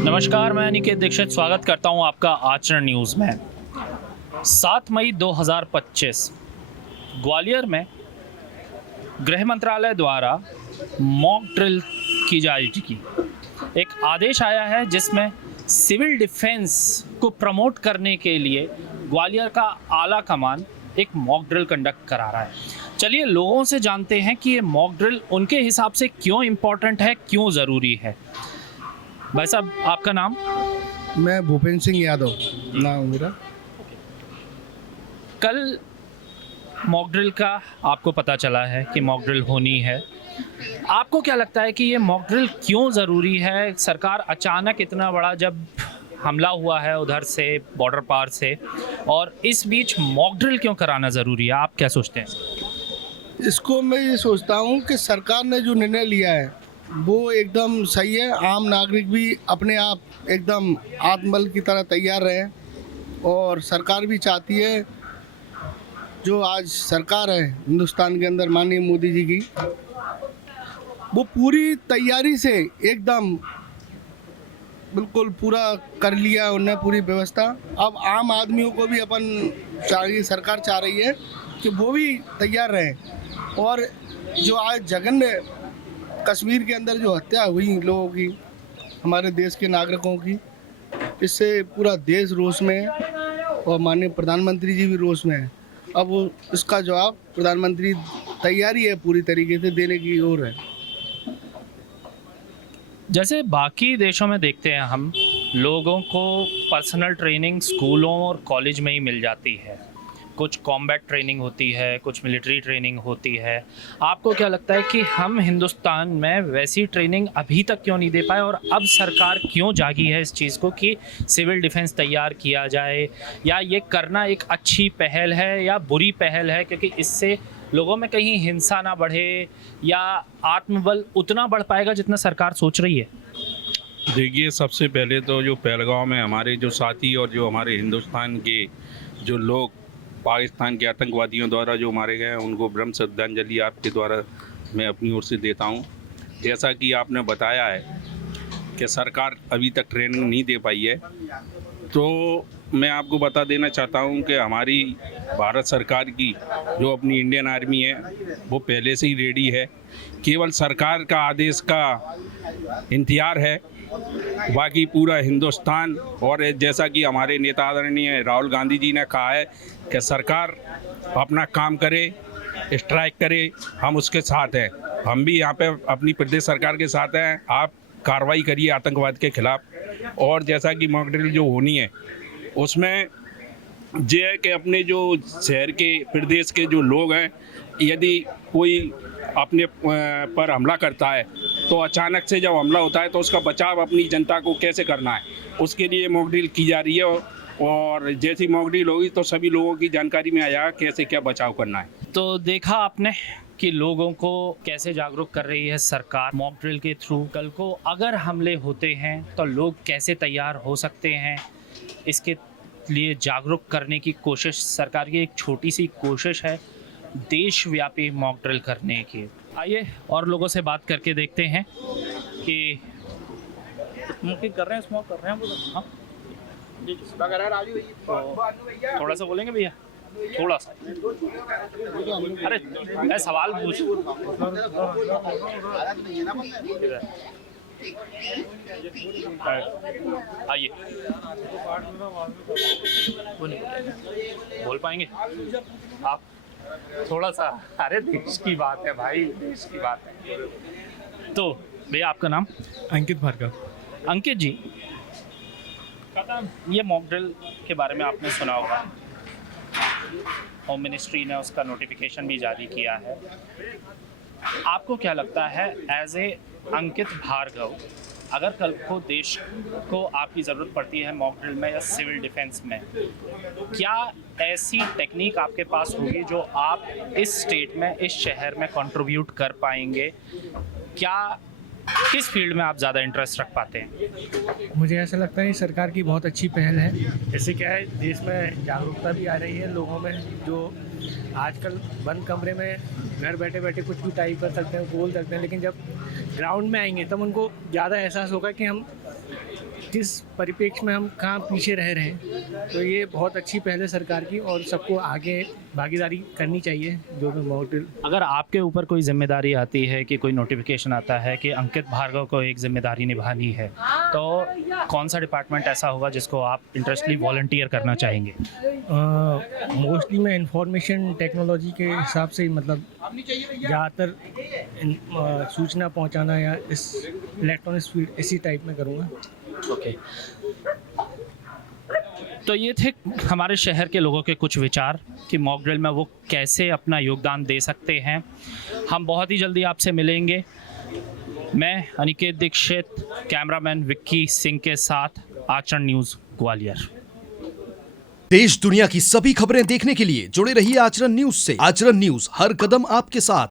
नमस्कार, मैं अनिकेत दीक्षित स्वागत करता हूं आपका आचरण न्यूज़ में। 7 मई 2025 ग्वालियर में गृह मंत्रालय द्वारा मॉक ड्रिल की जाएगी। एक आदेश आया है जिसमें सिविल डिफेंस को प्रमोट करने के लिए ग्वालियर का आला कमान एक मॉक ड्रिल कंडक्ट करा रहा है। चलिए लोगों से जानते हैं कि ये मॉक ड्रिल उनके हिसाब से क्यों इम्पोर्टेंट है, क्यों ज़रूरी है। भाई साहब, आपका नाम? मैं भूपेंद्र सिंह यादव नाम मेरा। कल मॉक ड्रिल का आपको पता चला है कि मॉक ड्रिल होनी है। आपको क्या लगता है कि ये मॉक ड्रिल क्यों ज़रूरी है? सरकार अचानक इतना बड़ा जब हमला हुआ है उधर से बॉर्डर पार से, और इस बीच मॉक ड्रिल क्यों कराना ज़रूरी है? आप क्या सोचते हैं? इसको मैं ये सोचता हूँ कि सरकार ने जो निर्णय लिया है वो एकदम सही है। आम नागरिक भी अपने आप एकदम आत्मबल की तरह तैयार रहें, और सरकार भी चाहती है, जो आज सरकार है हिंदुस्तान के अंदर माननीय मोदी जी की, वो पूरी तैयारी से एकदम बिल्कुल पूरा कर लिया उन्होंने पूरी व्यवस्था। अब आम आदमियों को भी अपन चाहिए, सरकार चाह रही है कि वो भी तैयार रहें। और जो आज जघन्य कश्मीर के अंदर जो हत्या हुई लोगों की, हमारे देश के नागरिकों की, इससे पूरा देश रोष में है और माननीय प्रधानमंत्री जी भी रोष में है। अब वो इसका जवाब प्रधानमंत्री तैयारी है पूरी तरीके से देने की ओर है। जैसे बाकी देशों में देखते हैं हम, लोगों को पर्सनल ट्रेनिंग स्कूलों और कॉलेज में ही मिल जाती है। कुछ कॉम्बैट ट्रेनिंग होती है, कुछ मिलिट्री ट्रेनिंग होती है। आपको क्या लगता है कि हम हिंदुस्तान में वैसी ट्रेनिंग अभी तक क्यों नहीं दे पाए, और अब सरकार क्यों जागी है इस चीज़ को कि सिविल डिफेंस तैयार किया जाए? या ये करना एक अच्छी पहल है या बुरी पहल है, क्योंकि इससे लोगों में कहीं हिंसा ना बढ़े या आत्मबल उतना बढ़ पाएगा जितना सरकार सोच रही है? देखिए, सबसे पहले तो जो पहलगांव में हमारे जो साथी और जो हमारे हिंदुस्तान के जो लोग पाकिस्तान के आतंकवादियों द्वारा जो मारे गए हैं, उनको ब्रह्म श्रद्धांजलि आपके द्वारा मैं अपनी ओर से देता हूं। जैसा कि आपने बताया है कि सरकार अभी तक ट्रेनिंग नहीं दे पाई है, तो मैं आपको बता देना चाहता हूं कि हमारी भारत सरकार की जो अपनी इंडियन आर्मी है वो पहले से ही रेडी है। केवल सरकार का आदेश का इंतजार है। बाकी पूरा हिंदुस्तान, और जैसा कि हमारे नेता आदरणीय राहुल गांधी जी ने कहा है कि सरकार अपना काम करे, स्ट्राइक करे, हम उसके साथ हैं। हम भी यहाँ पे अपनी प्रदेश सरकार के साथ हैं। आप कार्रवाई करिए आतंकवाद के खिलाफ। और जैसा कि मॉक ड्रिल जो होनी है उसमें ये है कि अपने जो शहर के प्रदेश के जो लोग हैं, यदि कोई अपने पर हमला करता है तो अचानक से जब हमला होता है तो उसका बचाव अपनी जनता को कैसे करना है, उसके लिए मॉक ड्रिल की जा रही है। और जैसी मॉक ड्रिल होगी तो सभी लोगों की जानकारी में आएगा कैसे क्या बचाव करना है। तो देखा आपने कि लोगों को कैसे जागरूक कर रही है सरकार मॉक ड्रिल के थ्रू। कल को अगर हमले होते हैं तो लोग कैसे तैयार हो सकते हैं, इसके लिए जागरूक करने की कोशिश सरकार की एक छोटी सी कोशिश है देशव्यापी मॉक ड्रिल करने की। आइए और लोगों से बात करके देखते हैं कि स्मोकिंग कर रहे हैं, स्मोक कर रहे हैं वो लोग। हाँ, थोड़ा सा बोलेंगे भैया, थोड़ा सा। अरे मैं सवाल पूछ, आइए। बोल पाएंगे आप थोड़ा सा? अरे देश की बात है भाई, देश की बात है। तो भैया आपका नाम? अंकित भार्गव। अंकित जी, ये मॉक ड्रिल के बारे में आपने सुना होगा, होम मिनिस्ट्री ने उसका नोटिफिकेशन भी जारी किया है। आपको क्या लगता है एज ए अंकित भार्गव, अगर कल को देश को आपकी ज़रूरत पड़ती है मॉक ड्रिल में या सिविल डिफेंस में, क्या ऐसी टेक्निक आपके पास होगी जो आप इस स्टेट में, इस शहर में कंट्रीब्यूट कर पाएंगे? क्या किस फील्ड में आप ज़्यादा इंटरेस्ट रख पाते हैं? मुझे ऐसा लगता है सरकार की बहुत अच्छी पहल है। इससे क्या है, देश में जागरूकता भी आ रही है लोगों में, जो आजकल बंद कमरे में घर बैठे बैठे कुछ भी टाइप कर सकते हैं, बोल सकते हैं, लेकिन जब ग्राउंड में आएंगे तब उनको ज़्यादा एहसास होगा कि हम जिस परिप्रेक्ष्य में हम कहाँ पीछे रह रहे हैं, तो ये बहुत अच्छी पहल है सरकार की और सबको आगे भागीदारी करनी चाहिए जो भी मॉडल। अगर आपके ऊपर कोई जिम्मेदारी आती है कि कोई नोटिफिकेशन आता है कि अंकित भार्गव को एक जिम्मेदारी निभानी है, तो कौन सा डिपार्टमेंट ऐसा होगा जिसको आप इंटरेस्टली वॉलंटियर करना चाहेंगे? मोस्टली मैं इंफॉर्मेशन टेक्नोलॉजी के हिसाब से मतलब ज़्यादातर सूचना पहुंचाना या इस इलेक्ट्रॉनिक स्पीड इसी टाइप में करूँगा। ओके, तो ये थे हमारे शहर के लोगों के कुछ विचार कि मॉक ड्रिल में वो कैसे अपना योगदान दे सकते हैं। हम बहुत ही जल्दी आपसे मिलेंगे। मैं अनिकेत दीक्षित, कैमरामैन विक्की सिंह के साथ आचरण न्यूज़ ग्वालियर। देश दुनिया की सभी खबरें देखने के लिए जुड़े रहिए आचरण न्यूज से। आचरण न्यूज हर कदम आपके साथ।